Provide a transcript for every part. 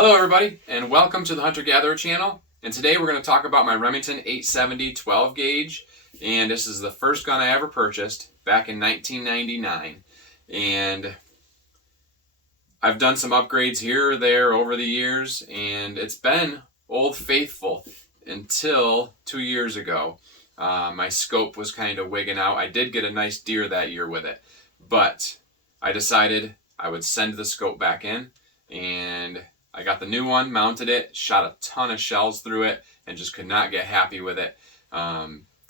Hello everybody, and welcome to the Hunter Gatherer channel. And today we're going to talk about my Remington 870 12 gauge. And this is the first gun I ever purchased back in 1999. And I've done some upgrades here or there over the years, and it's been old faithful until 2 years ago. My scope was kind of wigging out. I did get a nice deer that year with it, but I decided I would send the scope back in, and I got the new one, mounted it, shot a ton of shells through it, and just could not get happy with it.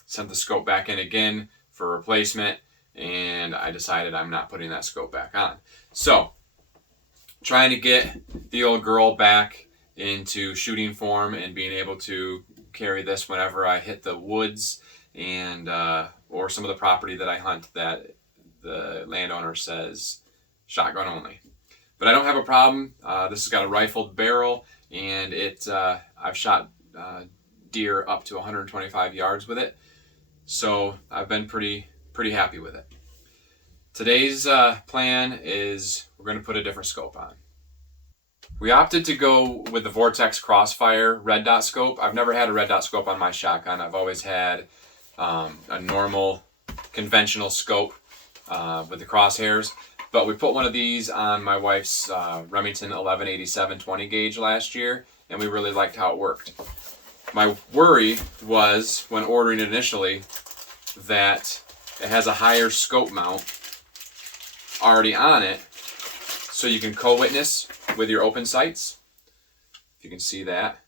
Sent the scope back in again for replacement, and I decided I'm not putting that scope back on. So, trying to get the old girl back into shooting form and being able to carry this whenever I hit the woods and or some of the property that I hunt that the landowner says shotgun only. But I don't have a problem. This has got a rifled barrel, and I've shot deer up to 125 yards with it, so I've been pretty happy with it. Today's plan is we're going to put a different scope on. We opted to go with the Vortex Crossfire Red Dot scope. I've never had a Red Dot scope on my shotgun. I've always had a normal conventional scope with the crosshairs. But we put one of these on my wife's Remington 1187 20 gauge last year, and we really liked how it worked. My worry was, when ordering it initially, that it has a higher scope mount already on it, so you can co-witness with your open sights, if you can see that.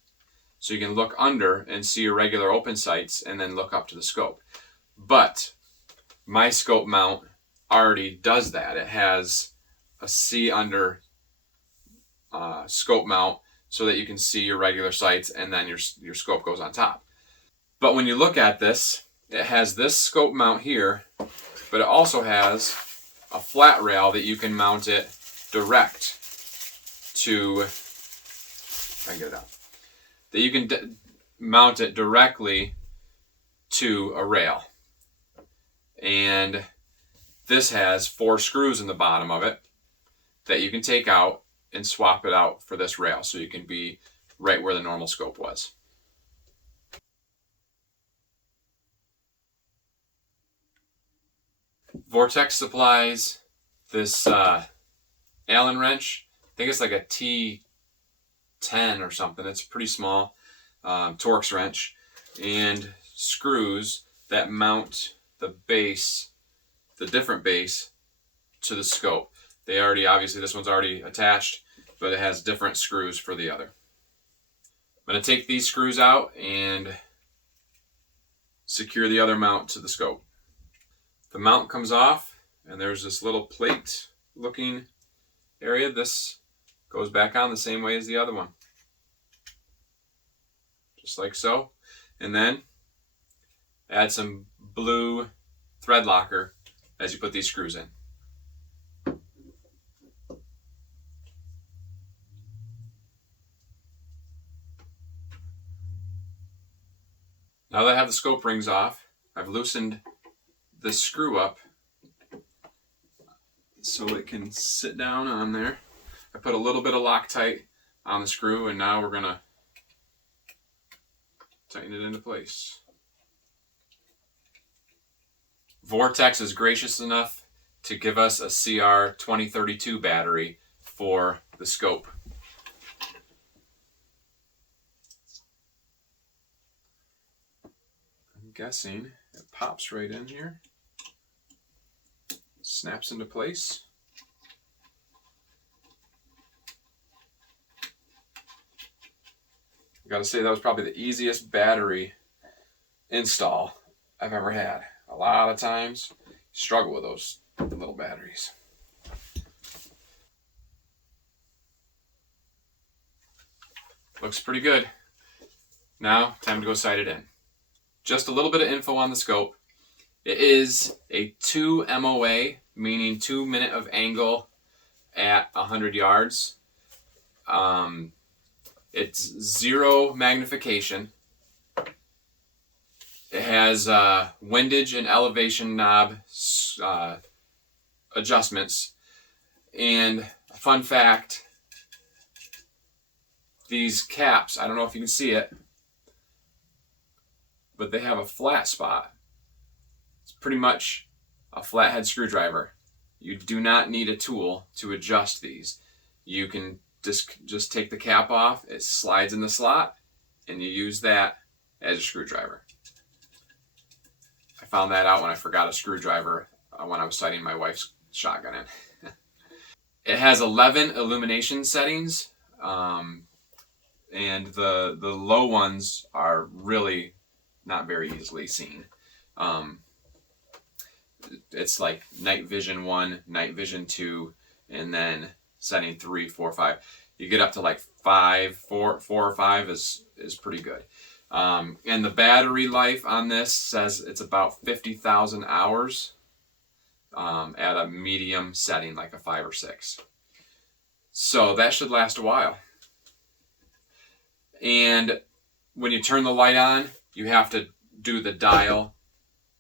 So you can look under and see your regular open sights and then look up to the scope. But my scope mount already does that. It has a see under scope mount so that you can see your regular sights, and then your scope goes on top. But when you look at this, it has this scope mount here, but it also has a flat rail that you can mount it direct to, if I can get it out, that you can mount it directly to a rail. And this has 4 screws in the bottom of it that you can take out and swap it out for this rail, so you can be right where the normal scope was. Vortex supplies this Allen wrench. I think it's like a T10 or something. It's pretty small. Torx wrench, and screws that mount the base, the different base, to the scope. They already, obviously this one's already attached, but it has different screws for the other. I'm going to take these screws out and secure the other mount to the scope. The mount comes off, and there's this little plate looking area. This goes back on the same way as the other one, just like so. And then add some blue thread locker as you put these screws in. Now that I have the scope rings off, I've loosened this screw up so it can sit down on there. I put a little bit of Loctite on the screw, and now we're going to tighten it into place. Vortex is gracious enough to give us a CR 2032 battery for the scope. I'm guessing it pops right in here, snaps into place. I gotta say, that was probably the easiest battery install I've ever had. A lot of times you struggle with those little batteries. Looks pretty good. Now, time to go sight it in. Just a little bit of info on the scope. It is a 2 MOA, meaning 2 minute of angle at 100 yards. It's 0 magnification. It has windage and elevation knob adjustments. And a fun fact, these caps, I don't know if you can see it, but they have a flat spot. It's pretty much a flathead screwdriver. You do not need a tool to adjust these. You can just take the cap off, it slides in the slot, and you use that as a screwdriver. I found that out when I forgot a screwdriver when I was sighting my wife's shotgun in. It has 11 illumination settings, and the low ones are really not very easily seen. It's like night vision 1, night vision 2, and then setting 3, 4, 5. You get up to like 4 or 5 is pretty good. And the battery life on this says it's about 50,000 hours at a medium setting, like a 5 or 6. So that should last a while. And when you turn the light on, you have to do the dial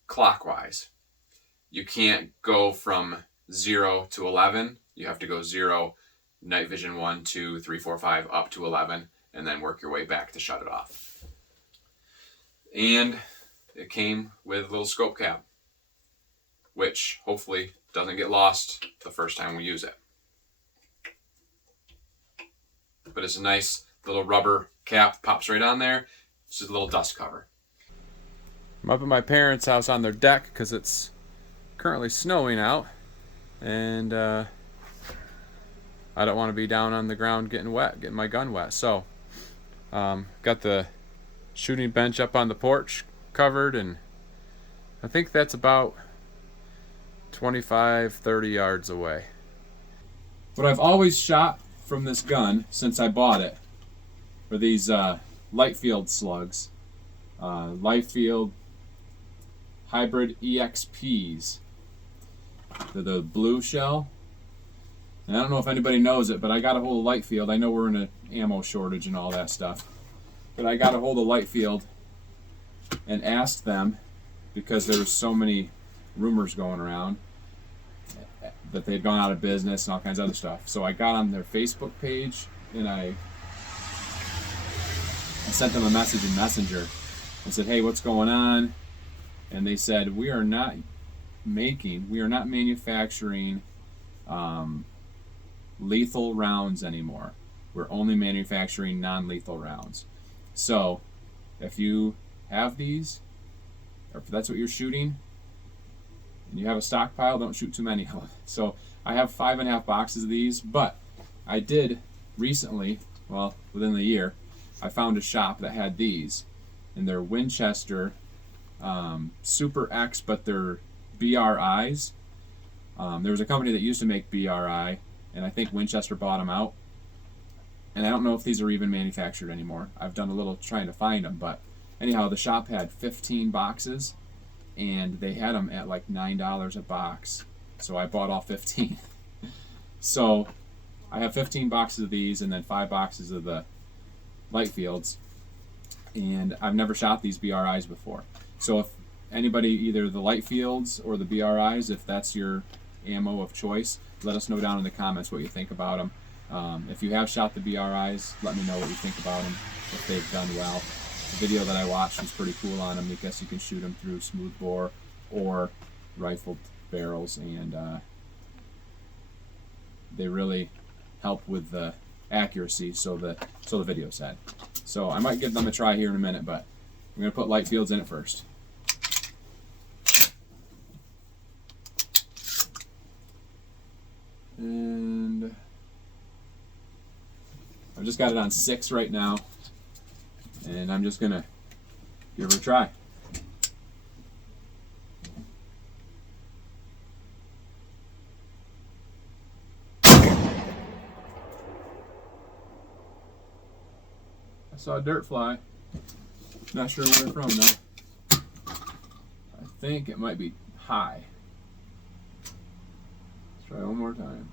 clockwise. You can't go from 0 to 11. You have to go 0, night vision 1, 2, 3, 4, 5, up to 11, and then work your way back to shut it off. And it came with a little scope cap, which hopefully doesn't get lost the first time we use it. But it's a nice little rubber cap, pops right on there. It's just a little dust cover. I'm up at my parents' house on their deck because it's currently snowing out, and I don't want to be down on the ground getting my gun wet. So got the shooting bench up on the porch covered, and I think that's about 25-30 yards away. What I've always shot from this gun since I bought it are these light field slugs, light field hybrid EXPs. They're the blue shell. And I don't know if anybody knows it, but I got a hold of light field. I know we're in an ammo shortage and all that stuff, but I got a hold of light field and asked them, because there were so many rumors going around that they'd gone out of business and all kinds of other stuff. So I got on their Facebook page and I sent them a message in Messenger and said, hey, what's going on? And they said, we are not manufacturing lethal rounds anymore. We're only manufacturing non-lethal rounds. So if you have these, or if that's what you're shooting, and you have a stockpile, don't shoot too many of them. So I have 5.5 boxes of these, but I did recently, well, within the year, I found a shop that had these, and they're Winchester Super X, but they're BRIs. There was a company that used to make BRI, and I think Winchester bought them out. And I don't know if these are even manufactured anymore. I've done a little trying to find them, but anyhow, the shop had 15 boxes, and they had them at like $9 a box. So I bought all 15. So I have 15 boxes of these, and then 5 boxes of the light fields. And I've never shot these BRIs before. So if anybody, either the light fields or the BRIs, if that's your ammo of choice, let us know down in the comments what you think about them. If you have shot the BRIs, let me know what you think about them, if they've done well. The video that I watched was pretty cool on them. I guess you can shoot them through smooth bore or rifled barrels, and they really help with the accuracy, so the video said. So I might give them a try here in a minute, but I'm going to put light fields in it first. And I've just got it on 6 right now, and I'm just going to give her a try. I saw a dirt fly. Not sure where from though. I think it might be high. Let's try one more time.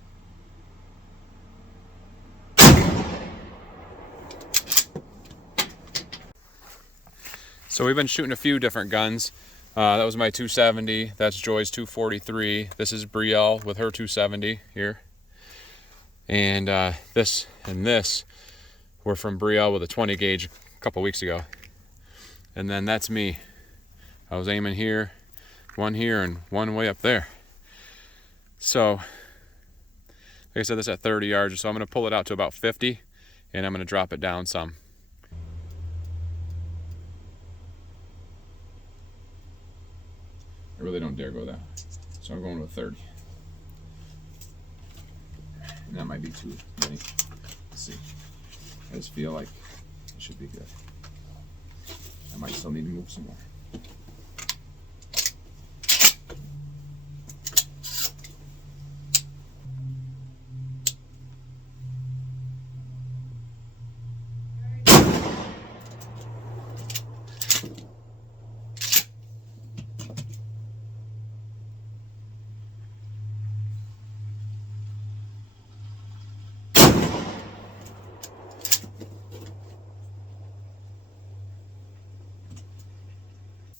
So we've been shooting a few different guns. That was my 270. That's Joy's 243. This is Brielle with her 270 here. And this were from Brielle with a 20 gauge a couple weeks ago. And then that's me. I was aiming here, one here, and one way up there. So, like I said, this at 30 yards, so I'm going to pull it out to about 50, and I'm going to drop it down some. I really don't dare go that high, so I'm going with 30. And that might be too many. Let's see. I just feel like it should be good. I might still need to move some more.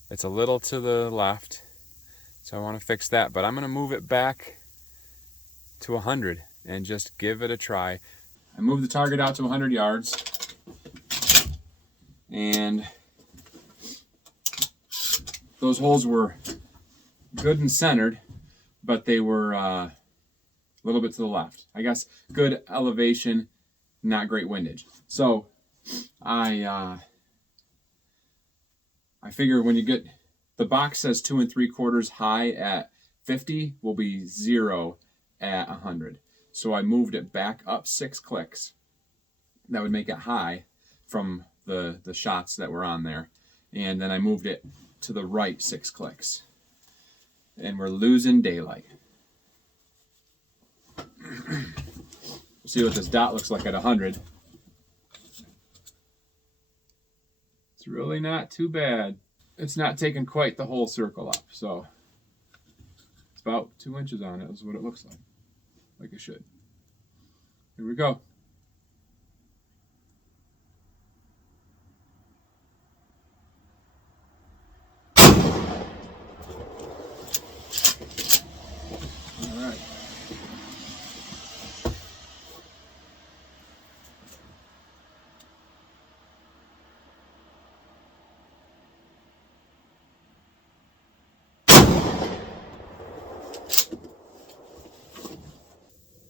It's a little to the left, so I want to fix that, but I'm going to move it back to 100 and just give it a try. I moved the target out to 100 yards, and those holes were good and centered, but they were a little bit to the left. I guess good elevation, not great windage. So I figure when you get, the box says 2 3/4 high at 50 will be 0 at 100. So I moved it back up 6 clicks. That would make it high from the shots that were on there. And then I moved it to the right 6 clicks. And we're losing daylight. See what this dot looks like at 100. It's really not too bad. It's not taking quite the whole circle up, so it's about 2 inches on it is what it looks like it should. Here we go. All right.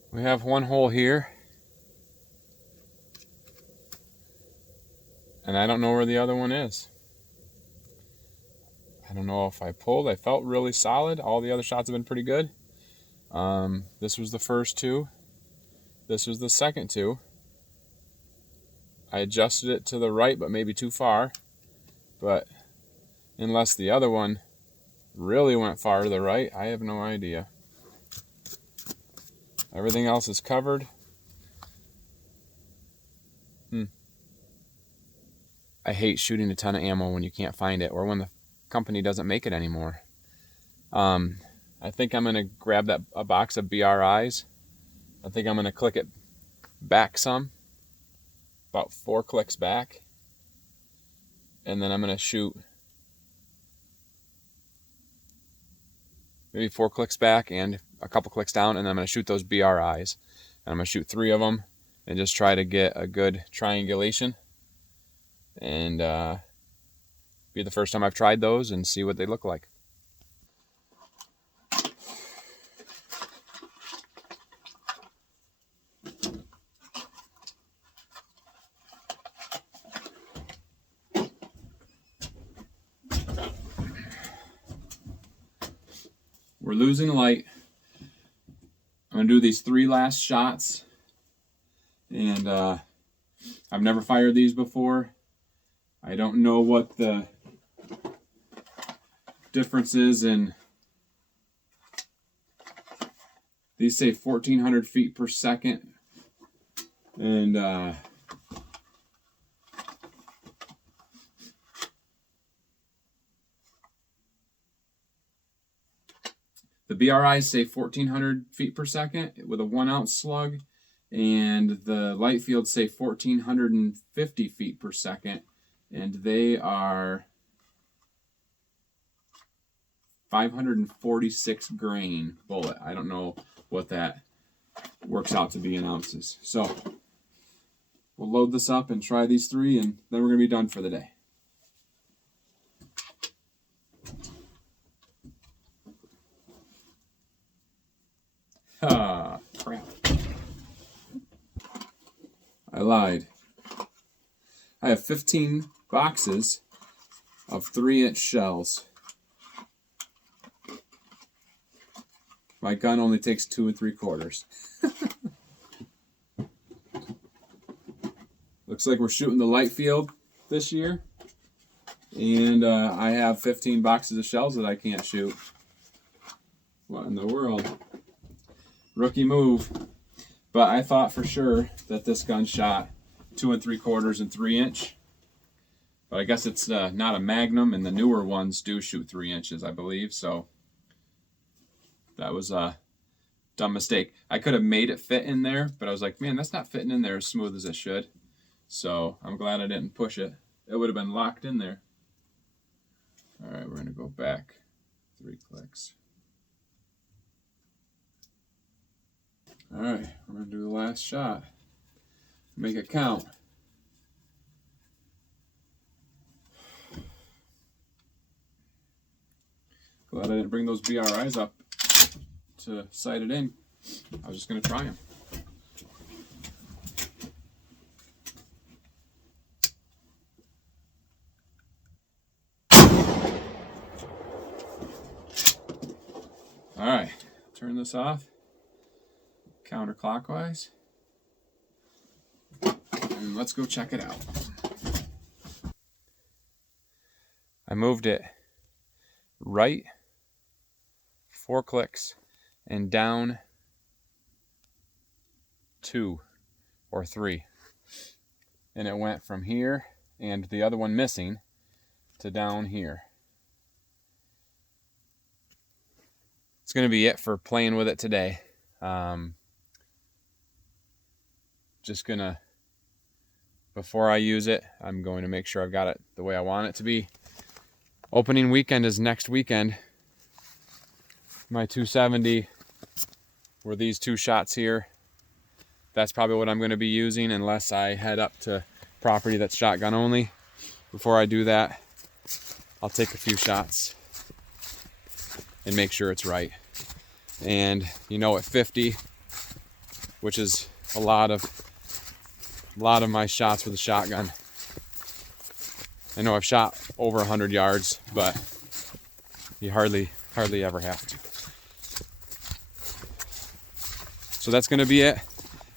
We have one hole here, and I don't know where the other one is. I don't know if I pulled. I felt really solid. All the other shots have been pretty good. This was the first 2. This was the second 2. I adjusted it to the right, but maybe too far. But unless the other one really went far to the right, I have no idea. Everything else is covered. I hate shooting a ton of ammo when you can't find it, or when the company doesn't make it anymore. I think I'm going to grab a box of BRIs. I think I'm going to click it back some, about 4 clicks back, and then I'm going to shoot maybe 4 clicks back and a couple clicks down, and then I'm going to shoot those BRIs. And I'm going to shoot 3 of them and just try to get a good triangulation, and be the first time I've tried those and see what they look like. We're losing light. I'm going to do these 3 last shots, and I've never fired these before. I don't know what the difference is in, these say 1400 feet per second, and the BRIs say 1400 feet per second with a 1 ounce slug, and the light fields say 1450 feet per second, and they are 546 grain bullet. I don't know what that works out to be in ounces. So we'll load this up and try these 3, and then we're going to be done for the day. Ah, crap. I lied. I have 15 boxes of 3-inch shells. My gun only takes 2 3/4. Looks like we're shooting the light field this year. And I have 15 boxes of shells that I can't shoot. What in the world? Rookie move. But I thought for sure that this gun shot 2 3/4 and 3-inch. But I guess it's not a Magnum, and the newer ones do shoot 3 inches, I believe. So that was a dumb mistake. I could have made it fit in there, but I was like, man, that's not fitting in there as smooth as it should. So I'm glad I didn't push it. It would have been locked in there. All right, we're going to go back 3 clicks. All right, we're going to do the last shot. Make it count. Glad I didn't bring those BRIs up to sight it in. I was just going to try them. All right, turn this off counterclockwise, and let's go check it out. I moved it right 4 clicks and down 2 or 3, and it went from here and the other one missing to down here. It's going to be it for playing with it today. Just gonna, before I use it, I'm going to make sure I've got it the way I want it to be. Opening weekend is next weekend. My 270 were these 2 shots here. That's probably what I'm going to be using unless I head up to property that's shotgun only. Before I do that, I'll take a few shots and make sure it's right. And you know, at 50, which is a lot of my shots with a shotgun. I know I've shot over 100 yards, but you hardly ever have to. So that's going to be it.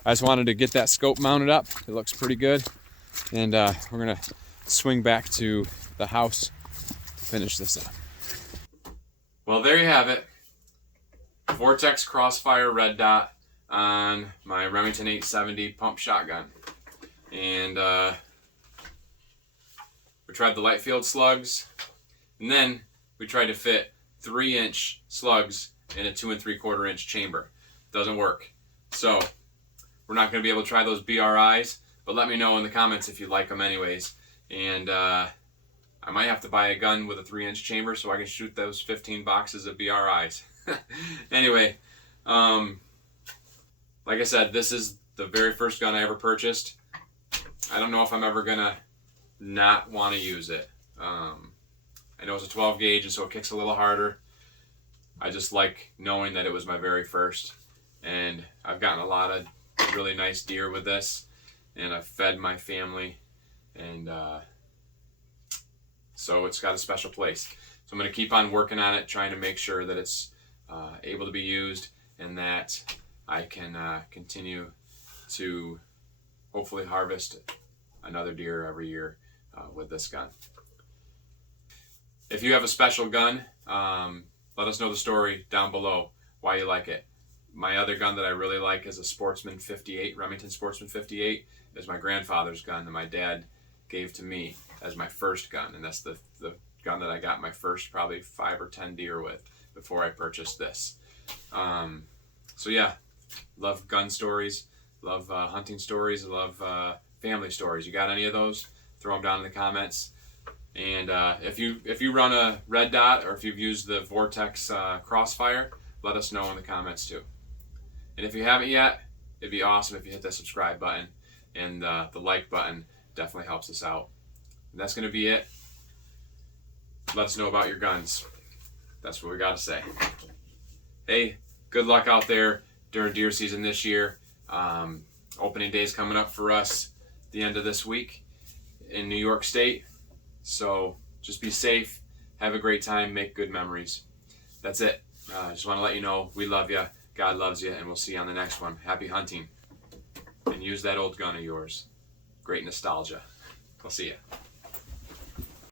I just wanted to get that scope mounted up. It looks pretty good. And we're going to swing back to the house to finish this up. Well, there you have it. Vortex Crossfire Red Dot on my Remington 870 pump shotgun. And we tried the light field slugs, and then we tried to fit 3-inch slugs in a 2 3/4 chamber. Doesn't work. So we're not going to be able to try those BRIs, but let me know in the comments if you like them anyways. And I might have to buy a gun with a 3-inch chamber so I can shoot those 15 boxes of BRIs. Anyway, like I said, this is the very first gun I ever purchased. I don't know if I'm ever gonna not want to use it. I know it's a 12 gauge, and so it kicks a little harder. I just like knowing that it was my very first, and I've gotten a lot of really nice deer with this, and I've fed my family, and so it's got a special place. So I'm going to keep on working on it, trying to make sure that it's able to be used, and that I can continue to hopefully harvest another deer every year with this gun. If you have a special gun, let us know the story down below, why you like it. My other gun that I really like is a Sportsman 58, Remington Sportsman 58. It's my grandfather's gun that my dad gave to me as my first gun, and that's the gun that I got my first probably 5 or 10 deer with before I purchased this. So yeah, love gun stories, love hunting stories, love family stories. You got any of those? Throw them down in the comments. And if you run a Red Dot, or if you've used the Vortex Crossfire, let us know in the comments too. And if you haven't yet, it'd be awesome if you hit that subscribe button. and the like button definitely helps us out. And that's going to be it. Let us know about your guns. That's what we got to say. Hey, good luck out there during deer season this year. Opening day is coming up for us the end of this week in New York State. So just be safe, have a great time, make good memories. That's it. Just want to let you know we love you, God loves you, and we'll see you on the next one. Happy hunting. And use that old gun of yours. Great nostalgia. I'll see you.